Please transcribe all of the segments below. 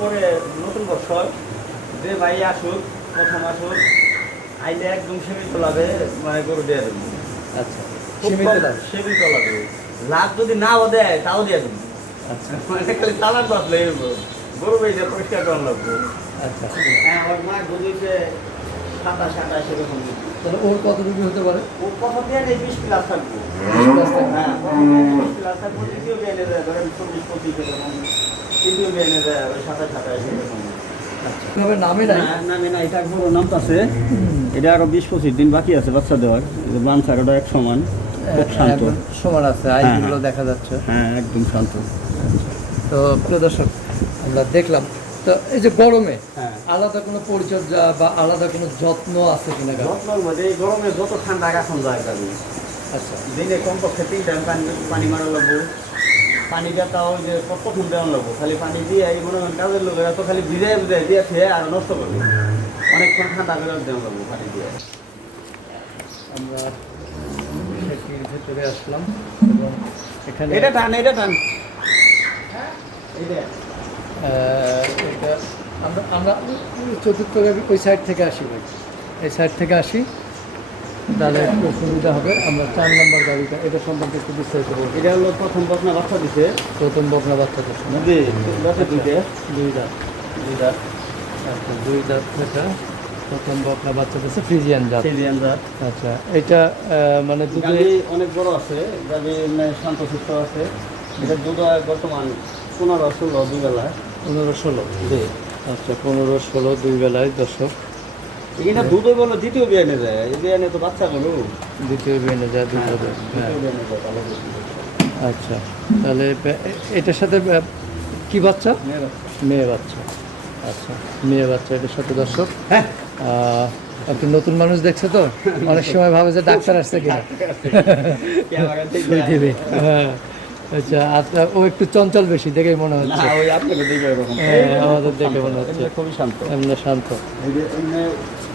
পরে নতুন বছর যে ভাই আসুক প্রথম আসুক আইলে একদম সীমিত লাভে মানে গরু দিয়ে দেবো। আচ্ছা, খুব সীমিত কম দাম। সীমিত লাভে লাভ যদি নাও দেয় তাও দিয়ে দেবো। আচ্ছা মানে খালি চালান বাঁচলে গরু বেঁচে পরিষ্কার করা লাগবে। আচ্ছা, হ্যাঁ ওর মা দুধে 27-28 সেরকম। তাহলে ওর কতটুকু হতে পারে? ও প্রথম দিয়ে নেই 20 প্লাস থাকবো। 20+ থাকবে। হ্যাঁ প্রথম দিয়ে 20 প্লাস থাকবো, দ্বিতীয় বিয়ে এনে দেয় ধরেন 24-25 এরকম, তৃতীয় বিয়ে এনে দেয় ওই 27-28 এরকম। আচ্ছা, তবে নামে নাই। নামে না, এটা বড় নাম আছে। এটা আরো 20-25 দিন বাকি আছে বাচ্চা দেওয়ার। বান ছাড়াটা এক সমান, খুব শান্ত। এখন সমান আছে, আইগুলো দেখা যাচ্ছে। হ্যাঁ একদম শান্ত। তো প্রিয় দর্শক, আমরা দেখলাম তো এই যে গরমে হ্যাঁ আলাদা কোনো পরিচর্যা বা আলাদা কোনো যত্ন আছে কিনা? যত্নর মধ্যে এই গরমে যত ঠান্ডা রাখুন যায় যাবে। আচ্ছা, দিনে কমপক্ষে 3 টাইম পানি মারা লাগবো। পানিটা তাও ওই যে প্রথম দেওয়ান লাগবো, খালি পানি দিয়ে এই মনে করেন কাজের লোকেরা তো খালি ভিজাই দিয়ে খেয়ে আর নষ্ট করবে, অনেকক্ষণ ঠান্ডা করে দেওয়া লাগবো পানি দিয়ে। আমরা সেটির ভেতরে আসলাম এবং এখানে এটা টান এটা টান এইটা এটা আমরা আমরা চতুর্থ গাভী ওই সাইড থেকে আসি ভাই, এই সাইড থেকে আসি, তাহলে একটু সুবিধা হবে। আমরা 4 নম্বর গাড়িটা এটা সম্পর্কে একটু বিস্তারিত বলবো। এটা হলো প্রথম বকনা বাচ্চা দিছে। প্রথম বকনা বাচ্চাদের সময় জি বাচ্চা দিতে 2 দাঁত। আচ্ছা, 2 দাঁত থেকে প্রথম বকনা বাচ্চা দিচ্ছে, ফ্রিজিয়ান জাত। সিরিয়ান জাত। আচ্ছা, এটা মানে দুধে গাভী অনেক বড় আছে, গাভী শান্ত সুস্থ আছে। এটা দুধ হয় বর্তমান 15-16 দুবেলায়। 15-16। জি, আচ্ছা, 15-16 2 বেলায় দর্শক। এটা দুধই বলো দ্বিতীয় বিয়ানে যায়, এই বিয়ানে তো বাচ্চা বলো দ্বিতীয় বেনে যায় দুধ হবে। হ্যাঁ, দ্বিতীয় বিয়ানে যায় তাহলে দুধ। আচ্ছা, তাহলে এটার সাথে কি বাচ্চা? মেয়ে বাচ্চা। মেয়ে বাচ্চা। আচ্ছা, মেয়ে বাচ্চা এটার সাথে দর্শক। হ্যাঁ একটু নতুন মানুষ দেখছে তো, অনেক সময় ভাবে যে ডাক্তার আসছে কিনা। ক্যামেরা দেখবে। পৃথিবী, হ্যাঁ। আচ্ছা, আচ্ছা, ও একটু চঞ্চল বেশি দেখেই মনে না হচ্ছে। ওই আপনাকে দেখবে এরকম। হ্যাঁ, আমাদের দেখে মনে হচ্ছে এমনি খুবই শান্ত। এমনি শান্ত। এই যে এমনি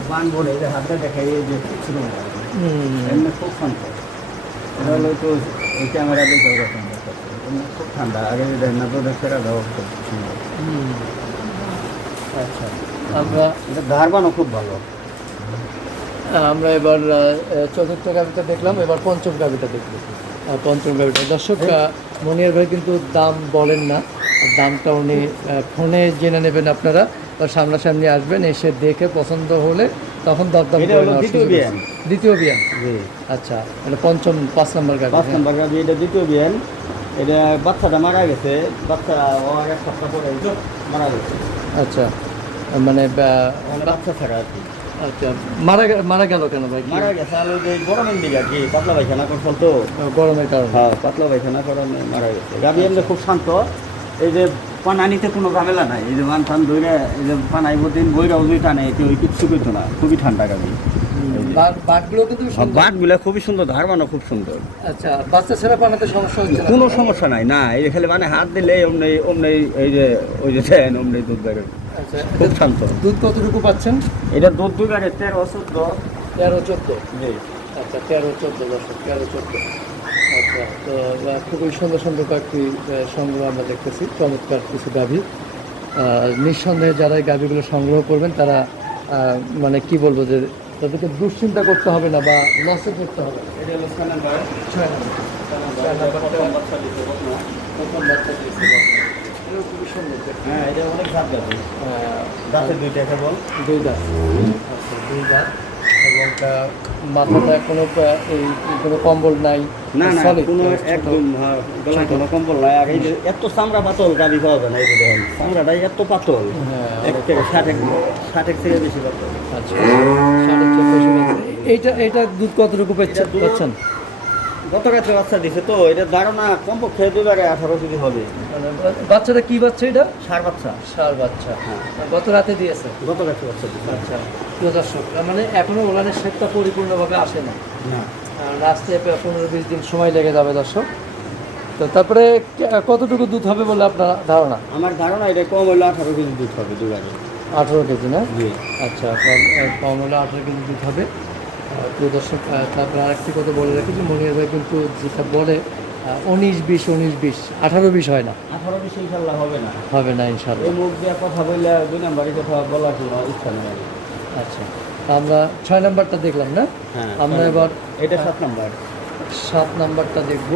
বান বলে এই যে হাতটা দেখাই এই যে ছোট হুম, এমনি খুব শান্ত। এটা হলো তো এই ক্যামেরা দেখে ওরকম এমনি খুব ঠান্ডা। আগে যে দেখেন না তো ফেরা দাও খুব সুন্দর। হুম। আচ্ছা, আমরা এটা ধারবানও খুব ভালো। আমরা এবার চতুর্থ গাভিটা দেখলাম, এবার পঞ্চম গাভিটা দেখব। পঞ্চম গাভিটা দর্শক, মনিয়ার ভাই কিন্তু দাম বলেন না, দামটা উনি ফোনে জেনে নেবেন আপনারা, বা সামনাসামনি আসবেন, এসে দেখে পছন্দ হলে তখন দরদাম এটা করে হলো নেওয়ার দ্বিতীয় সুযোগ বিয়ান। আছে। দ্বিতীয় বিয়ান। জি আচ্ছা, মানে পঞ্চম 5 নম্বর গাভি। 5 নম্বর গাভি, এটা দ্বিতীয় বিয়ান। এটা বাচ্চাটা মারা গেছে, বাচ্চা ও এক সপ্তাহ পরে মারা গেছে। আচ্ছা, মানে মানে বাচ্চা ছাড়া আর কি। আচ্ছা, মারা গেল কেন ভাই? মারা গেছে আর ওই যে গরমের দিকে আর কি, পাতলা পায়খানা করছিল তো। গরমের কারণে। হ্যাঁ পাতলা পায়খানা কারণে মারা গেছে। গাভি এমনি খুব শান্ত, এই যে পানা নিতে কোনো ঝামেলা নাই। এই যে মান টান ধরে এই যে পানাইব দিন বইরাও দুই টানে, এতে ওই কিচ্ছু করতো না, খুবই ঠান্ডা গাভি। বাটগুলো কিন্তু সুন্দর। বাটগুলা খুবই সুন্দর, ধারবানও খুব সুন্দর। আচ্ছা, বাচ্চা ছেড়ে পানাতে সমস্যা হচ্ছে না? কোনো সমস্যা নাই, না এই যে খালি মানে হাত দিলে অমনি অমনি এই যে ওই যে দেন অমনি দুধ বেরোয়, আচ্ছা, খুব শান্ত। দুধ কতটুকু পাচ্ছেন? এটা দুধ দুই গাড়ি 13-14। 13-14। জি আচ্ছা, 13-14 দর্শক, 13-14। আচ্ছা, তো খুবই সুন্দর সুন্দর কয়েকটি সংগ্রহ আমরা দেখতেছি, চমৎকার কিছু গাভী। নিঃসন্দেহে যারা এই গাভীগুলো সংগ্রহ করবেন তারা মানে কি বলবো, যে তাদেরকে দুশ্চিন্তা করতে হবে না বা লসে করতে হবে না। এটা হলো 6 নাম্বার। 6 নম্বর। 6 নাম্বারটা প্রথম বাচ্চা দিতে বকনা। প্রথম বাচ্চা দিয়েছে বকনা। এটাও খুবই সুন্দর দেখতে। হ্যাঁ এটা অনেক জাত গাভি, দাঁতে দুইটা কেবল। 2 দাঁত। আচ্ছা, 2 দাঁত এবং মাথাটা কোনো কম্বল নাই। না না solid, কোনো ছোট। একদম গলায় কোনো কম্বল নাই। আর এই যে এত চামড়া পাতল গাভি পাওয়া যায় না, এই যে দেখেন চামড়াটাই এত পাতল, হ্যাঁ, এক থেকে 60 থেকে বেশি পাতল। আচ্ছা, 14.5 আছে। এইটা দুধ কতটুকু এটা দুধ- পাচ্ছেন? গত রাত্রে বাচ্চা দিছে তো, এটা ধারণা কমপক্ষে 18 কেজি হবে। মানে বাচ্চাটা কি বাচ্চা এটা? ষাঁড় বাচ্চা। ষাঁড় বাচ্চা। হ্যাঁ গত রাতে দিয়েছে। গত রাত্রে বাচ্চা দিছে। আচ্ছা, প্রিয় দর্শক, মানে এখনো ওলানের শেপটা পরিপূর্ণভাবে আসে না, না আসতে 15-20 দিন সময় লেগে যাবে দর্শক। তো তারপরে কতটুকু দুধ হবে বলে আপনার ধারণা? আমার ধারণা এটা কম হইলে 18 কেজি দুধ হবে দু গাড়ি। 18 কেজি না? জি আচ্ছা, কম হলে 18 কেজি দুধ হবে। প্রিয় দর্শক, তারপরে আরেকটি কথা বলে রাখি যে মনির ভাই কিন্তু যেটা বলে 19-20 19-20 18-20 হয় না, 18-20 ইনশাল্লাহ হবে না। হবে না ইনশাল্লাহ। এই মুখ দিয়ে কথা বললে 2 নাম্বারের কথা বলার কোনো ইচ্ছা নেই আমার। আচ্ছা, আমরা 6 নাম্বারটা দেখলাম না, হ্যাঁ, আমরা এবার এটা 7 নাম্বার। 7 নাম্বারটা দেখব।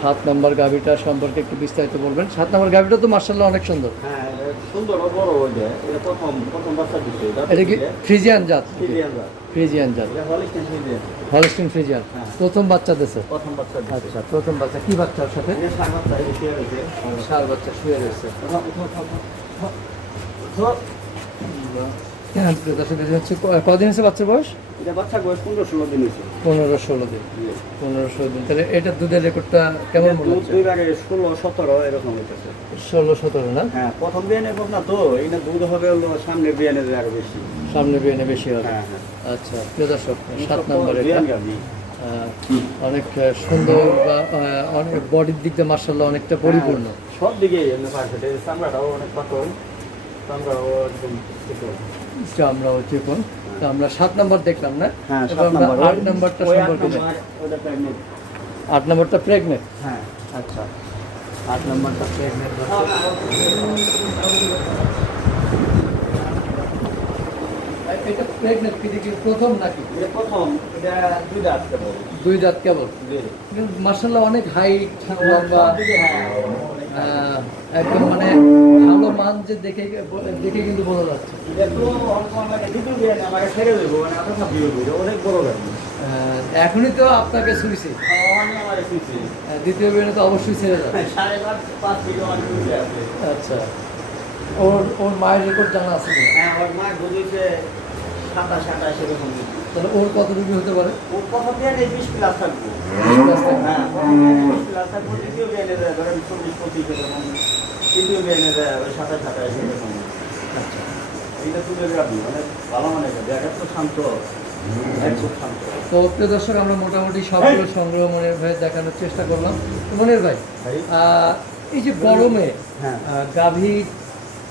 7 নাম্বার গাভিটা সম্পর্কে একটু বিস্তারিত বলবেন। 7 নাম্বার গাভিটা তো মার্শাল্লাহ অনেক সুন্দর। হ্যাঁ, সুন্দর ও বড় ওইটা। এটা প্রথম বাচ্চা দিচ্ছে। এটা কি ফ্রিজিয়ান জাত? ফ্রিজিয়ান জাত। ফ্রিজিয়ান জাত, এটা হলিস্টিন ফ্রিজিয়ান। Holstein Friesian. হ্যাঁ। প্রথম বাচ্চা দিছে। প্রথম বাচ্চা দিচ্ছে। আচ্ছা, প্রথম বাচ্চা। কি বাচ্চার সাথে? এটা সার বাচ্চা, এটা শুয়ে রয়েছে। সার বাচ্চা শুয়ে রয়েছে। হ্যাঁ, দর্শক এটা হচ্ছে কদিন হচ্ছে বাচ্চার বয়স? এটা বাচ্চা বয়স 15-16 দিন হয়েছে। 15-16 দিন। 15-16 দিন। তাহলে এটা দুধের রেকর্ডটা কেমন মনে হচ্ছে? দুইবারে 16-17 এরকম হইতেছে। 16-17 না? হ্যাঁ, প্রথম বিয়ানে কম না তো, এইটা দুধ হবে হলো সামনে বিয়ানে আরো বেশি। সামনে বিয়ানে বেশি হবে। হ্যাঁ, হ্যাঁ। আচ্ছা, প্রিয় দর্শক 7 নম্বরে বিয়ান গাভী। অনেক সুন্দর বা অনেক বডির দিক দিয়ে মার্শাল্লাহ অনেকটা পরিপূর্ণ। সব দিকে এমনি পারফেক্ট। এই চামড়াটাও অনেক পাতল, চামড়াও একদম চিকন। আমরাও চিকন। তো আমরা 7 নম্বর দেখলাম না? হ্যাঁ, এবার 7 আমরা নাম্বার। 8 নম্বরটা ওই 8 সম্পর্কে দেখি। নাম্বার, ওটা প্রেগনেন্ট। 8 নম্বরটা প্রেগনেন্ট। হ্যাঁ। আচ্ছা, 8 নম্বরটা প্রেগনেন্ট। এটা প্রেগনেন্ট কি প্রথম নাকি? এটা প্রথম, এটা 2 দাঁত কেবল। 2 দাঁত কেবল। জি। মার্শাল্লাহ অনেক হাইট লম্বা, সব দিকে হ্যাঁ। একদম মানে ভালো মান যে দেখে দেখে কিন্তু বোঝা যাচ্ছে। এটা তো অল্প আমাকে দ্বিতীয় বিয়ানে আমাকে ছেড়ে দেবো, মানে আরো সব দিয়ে দেবো। অনেক বড় গাভী। এখনই তো আপনাকে শুইছে, অনেক আমার এসেছে। দ্বিতীয় বিয়ে তো অবশ্যই ছেড়ে যাবে। 5.5 ফিট আমার দুধে আছে। আচ্ছা, ওর মায়ের রেকর্ড জানা আছে কিনা? হ্যাঁ, ওর মা বুঝেছে 27-28 সেরকম দুধ। তাহলে ওর কতটুকু হতে পারে? ওর প্রথম বিয়ানে 20 প্লাস থাকবো। হ্যাঁ, প্রথম বিয়ানে 20 প্লাস থাকবো। দ্বিতীয় বিয়ানে যায় ধরেন 24-25 এরকম। তৃতীয় বিয়ানে যায় ওই 27-28 এরকম। আচ্ছা, এইটা দুধের গাভী, মানে ভালো মানে গাভী। এত শান্ত, একদম শান্ত। তো প্রিয় দর্শক আমরা মোটামুটি সবগুলো সংগ্রহ মনির ভাই দেখানোর চেষ্টা করলাম। তো মনির ভাই, ভাই? এই যে গরমে হ্যাঁ। গাভী,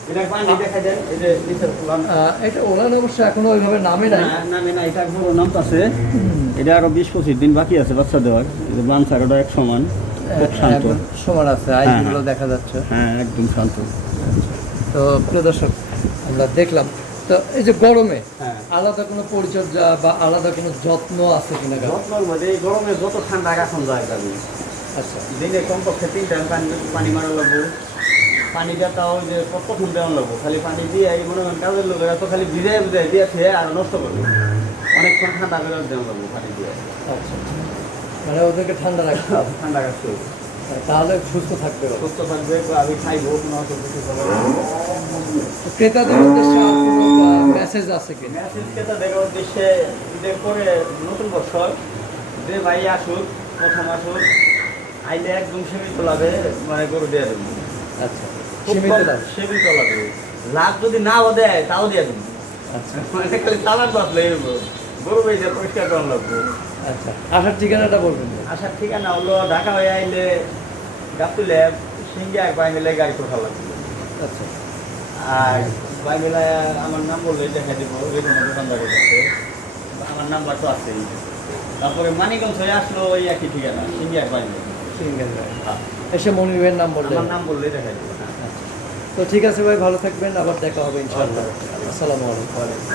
এটা পানি দেখা যায়, এই যে নিচের ফুলান। এটা ওলান অবশ্য এখনো ওইভাবে নামে নাই। নামে না, এটা বড় নাম আছে। এটা আরো 20-25 দিন বাকি আছে বাচ্চা দেওয়ার। এই যে বানসার ওটা এক সমান, খুব শান্ত। এখন সমান আছে, আইগুলো দেখা যাচ্ছে। হ্যাঁ, একদম শান্ত। তো প্রিয় দর্শক আমরা দেখলাম, তো এই যে গরমে হ্যাঁ। আলাদা কোনো পরিচর্যা বা আলাদা কোনো যত্ন আছে কিনা গাভীর? যত্নর মধ্যে এই গরমে যত ঠান্ডা রাখন যায় গাভী। আচ্ছা, দিনে কমপক্ষে 3 টাইম পানি মারা লাগবো। পানিটা তাও যে প্রথম দেওয়ান লাগবো। খালি পানি দিয়ে এই মনে করেন কাজের লোকেরা তো খালি ভিজাই দিয়ে খেয়ে আর নষ্ট করবে। অনেকক্ষণ ঠান্ডা করে দেওয়ান লাগবো পানি দিয়ে। আচ্ছা, মানে ওদেরকে ঠান্ডা রাখতে হবে, ঠান্ডা রাখতে হবে। তাহলে সুস্থ থাকবে ওরা। সুস্থ থাকবে, আমি খাইবো, কোনো অসুখ কিছু হবে না। তো ক্রেতাদের উদ্দেশ্যে আর কোনো মেসেজ আছে কিনা? মেসেজ ক্রেতাদের উদ্দেশ্যে ঈদের পরে নতুন বছর যে ভাই আসুক, প্রথম আসুক, আইলে একদম সীমিত লাভে মানে গরু দিয়ে দেবো। আচ্ছা, সীমিত লাভ। সীমিত লাভে। লাভ যদি নাও দেয় তাও দিয়ে দেবো। আচ্ছা, মানে খালি চালান বাঁচলে গরু বেঁচে পরিষ্কার করা লাগবো। আচ্ছা, আসার ঠিকানাটা বলবেন? আসার ঠিকানা হলো ঢাকা হয়ে আইলে গাবতুলে সিঙ্গে এক বাই মিলে গাড়ি কোঠা লাগবে। আচ্ছা, আর বাই মিলায় আমার নাম বললে দেখা দিব, যে কোনো দোকানদারের কাছে আমার নাম্বার তো আছেই। তারপরে মানিকগঞ্জ হয়ে আসলো ওই একই ঠিকানা, সিঙ্গে এক বাই মিলে। সিঙ্গেল এসে মনির ভাইয়ের নাম বললেন। আমার নাম বললেই দেখা দিব। হ্যাঁ। তো ঠিক আছে ভাই, ভালো থাকবেন, আবার দেখা হবে ইনশাআল্লাহ। আসসালামু আলাইকুম। ওয়ালাইকুম।